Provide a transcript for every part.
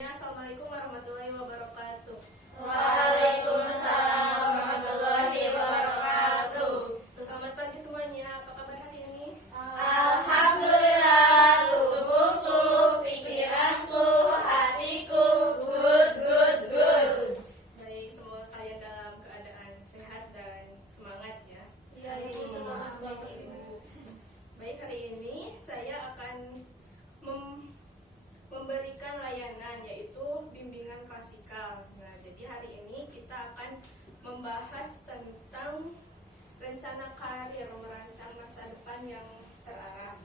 Assalamualaikum warahmatullahi wabarakatuh. Waalaikumsalam warahmatullahi wabarakatuh. Selamat pagi semuanya. Apa kabar hari ini? Alhamdulillah, tubuhku, pikiranku, hatiku, good. Baik, semoga kalian dalam keadaan sehat dan semangat ya. Iya, Ibu, semangat Bapak Ibu. Baik, hari ini saya akan memberikan layanan yaitu bimbingan klasikal. Nah, jadi hari ini kita akan membahas tentang rencana karir, merancang masa depan yang terarah.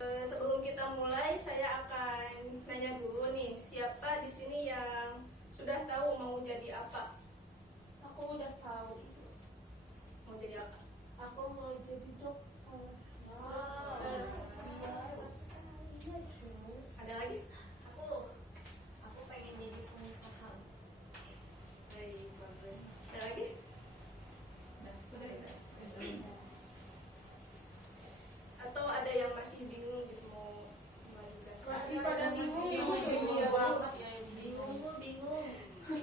Sebelum kita mulai, saya akan nanya dulu nih, siapa di sini yang sudah tahu mau jadi apa? Aku udah tahu. Mau jadi apa? Aku mau jadi dokter. Ada lagi? Aku pengen jadi pengusaha. Baik, bagus. Ada lagi? Atau ada yang masih bingung gitu mau melanjutkan? Masih pada bingung. Bingung banget ya. Bingung.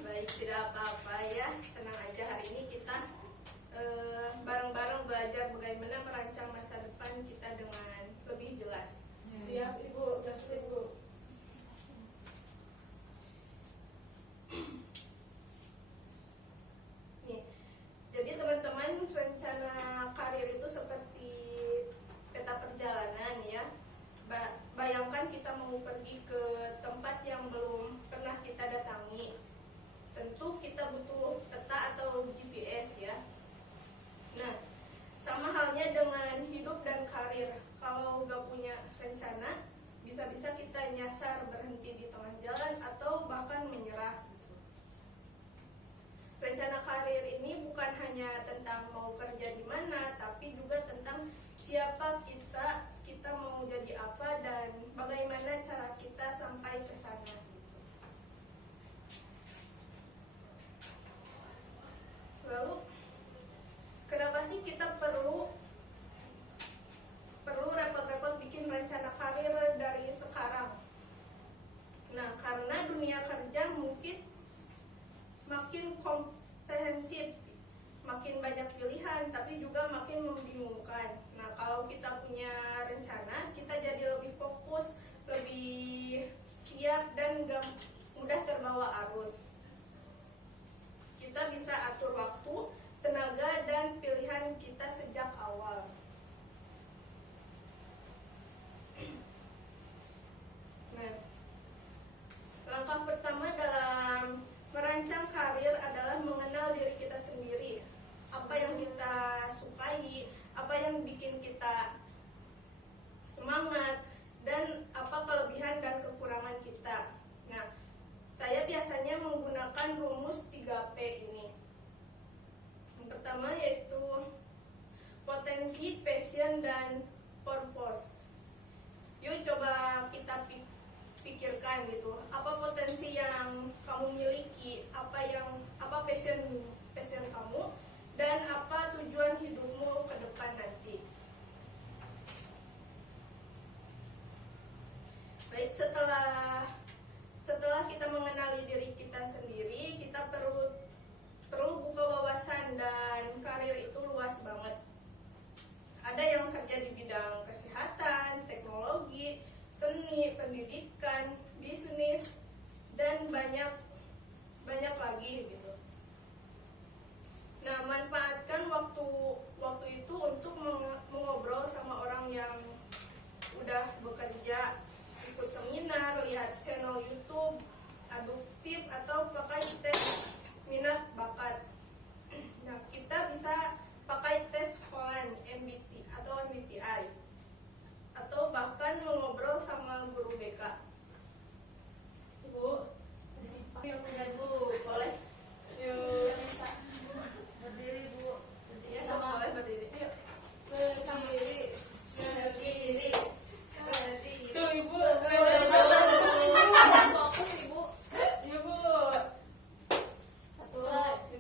Baik, tidak apa-apa ya. Tenang aja, hari ini kita bareng-bareng belajar bagaimana merancang masa depan kita dengan lebih jelas. Siap, Ibu. Siap, Ibu. Nih, jadi teman-teman, rencana karir itu seperti peta perjalanan ya. Bayangkan kita mau pergi ke tempat yang belum pernah kita datangi. Tentu kita butuh peta atau GPS ya. Nah, sama halnya dengan hidup dan karir. Kalau nggak punya rencana, bisa-bisa kita nyasar, berhenti di tengah jalan atau bahkan menyerah. Rencana karir ini bukan hanya tentang mau kerja di mana, tapi juga tentang siapa kita mau jadi apa, dan bagaimana cara kita sampai ke sana. Lalu, kenapa sih kita perlu repot-repot bikin rencana karir dari sekarang? Nah, karena dunia kerja mungkin makin komprehensif, makin banyak pilihan, tapi juga makin membingungkan. Nah, kalau kita punya rencana, kita jadi lebih fokus, lebih siap, dan gak mudah terbawa arus. Kita bisa atur waktu, tenaga, dan pilihan kita sejak awal. Nah, langkah pertama dalam merancang karir adalah mengenal diri kita sendiri. Apa yang kita sukai, apa yang bikin kita semangat, dan apa kelebihan dan kekurangan kita. Nah, saya biasanya menggunakan rumus 3P ini. Yang pertama yaitu potensi, passion, dan purpose. Yuk coba kita pikirkan gitu, apa potensi yang kamu miliki, apa passion kamu, dan apa tujuan hidupmu ke depan nanti. Baik, setelah kita mengenali diri kita sendiri, kita perlu buka wawasan, dan karir itu luas banget. Ada yang kerja di bidang kesehatan, teknologi, seni, pendidikan, bisnis, dan banyak lagi gitu. Nah, manfaatkan waktu itu untuk mengobrol sama orang yang udah bekerja, ikut seminar, lihat channel YouTube, adu tip, atau pakai tes minat bakat. Nah, kita bisa pakai tes Holland, MBTI, atau bahkan mengobrol sama guru BK. Bu, Yang udah, Bu. boleh? Yuk. Berdiri, Bu. Ya, sama boleh berdiri. Yuk. Berdiri. Tuh, Ibu. Fokus, Ibu. Iya, Bu. Satu lagi.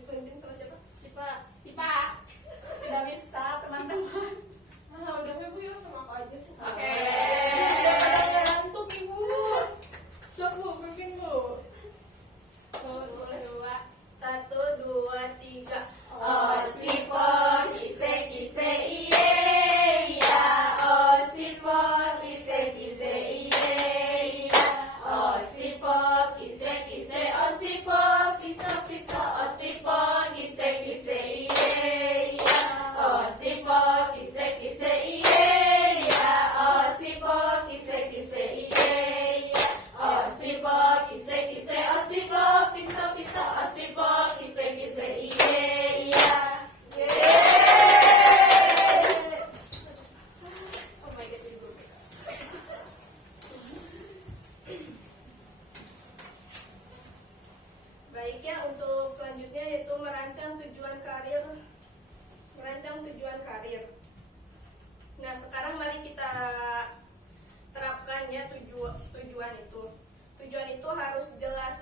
tujuan itu. Tujuan itu harus jelas,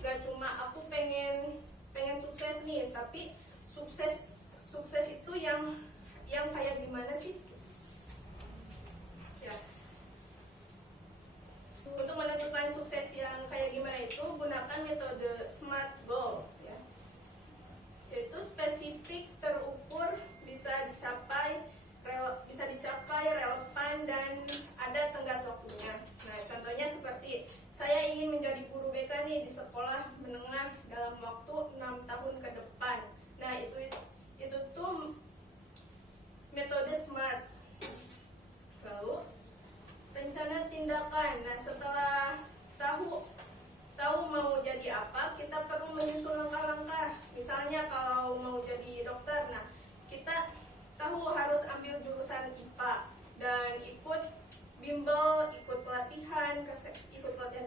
nggak cuma aku pengen sukses nih, tapi sukses itu yang kayak gimana sih? Ya. Untuk menentukan sukses yang kayak gimana itu gunakan metode SMART goals ya. Yaitu spesifik, terukur, bisa dicapai, relevan dan ada tenggat waktunya. Nah, contohnya seperti saya ingin menjadi guru BK nih di sekolah menengah dalam waktu 6 tahun ke depan. Nah, itu tuh metode SMART. Lalu rencana tindakan. Nah, setelah tahu mau jadi apa, kita perlu menyusun langkah-langkah. Misalnya kalau mau jadi dokter, nah kita tahu harus ambil jurusan IPA dan ikut bimbel, ikut pelatihan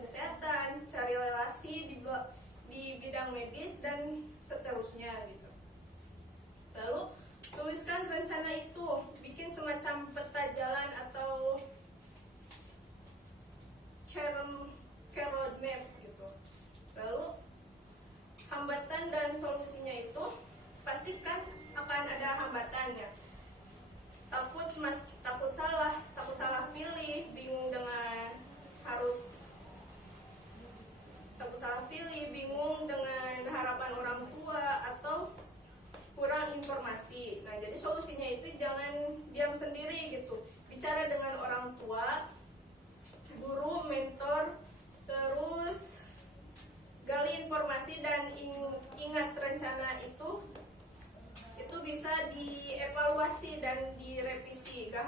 kesehatan, cari relasi di bidang medis dan seterusnya gitu. Lalu tuliskan rencana itu, bikin semacam peta jalan atau care roadmap gitu. Lalu hambatan dan solusinya itu pastikan akan ada hambatannya. Takut salah pilih, bingung dengan harapan orang tua atau kurang informasi. Nah, jadi solusinya itu jangan diam sendiri gitu. Bicara dengan orang tua, guru, mentor, terus gali informasi dan ingat rencana itu bisa dievaluasi dan direvisi. Tidak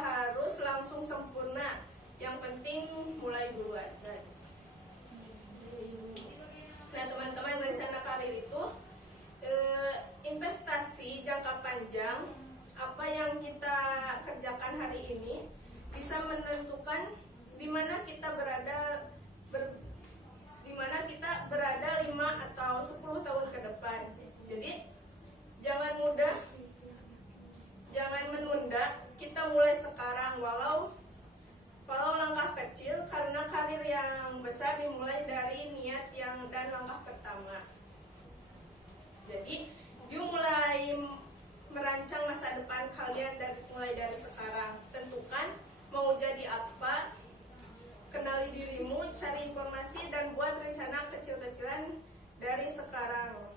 harus langsung sempurna. Yang penting mulai dulu aja. Nah, teman-teman, rencana karir itu investasi jangka panjang. Apa yang kita kerjakan hari ini bisa menentukan di mana kita berada 5 atau 10 tahun ke depan. Jadi jangan menunda, kita mulai sekarang walau langkah kecil, karena karir yang besar dimulai dari niat dan langkah pertama. Jadi yuk mulai merancang masa depan kalian mulai dari sekarang. Tentukan mau jadi apa, kenali dirimu, cari informasi dan buat rencana kecil-kecilan dari sekarang.